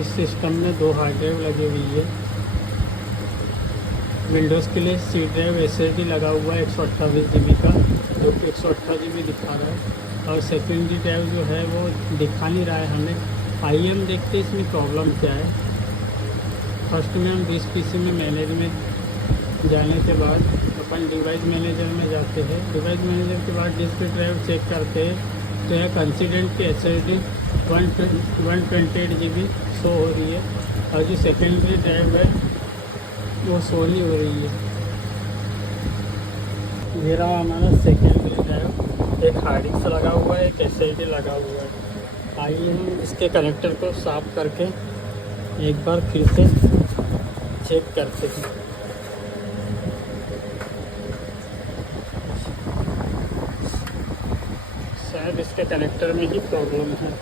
इस सिस्टम में 2 hard drive लगी हुई है। विंडोज़ के लिए सी ड्राइव SSD लगा हुआ है 128 GB का, जो कि 118 GB दिखा रहा है। और सेकेंडरी ड्राइव जो है वो दिखा नहीं रहा है हमें। आइए हम देखते हैं इसमें प्रॉब्लम क्या है। फर्स्ट में हम दिस PC में मैनेजमेंट जाने के बाद अपन डिवाइस मैनेजर में जाते हैं। डिवाइस मैनेजर के बाद डिस्क ड्राइव चेक करते हैं तो यह कंसिडेंट की SSD 128 GB शो हो रही है, और जो सेकेंडरी ड्राइव है वो शो नहीं हो रही है। ये रहा हमारा सेकेंडरी ड्राइव, एक हार्ड डिस्क लगा हुआ है, एक SSD लगा हुआ है। आइए हम इसके कनेक्टर को साफ करके एक बार फिर से चेक करते हैं। शायद इसके कनेक्टर में ही प्रॉब्लम है।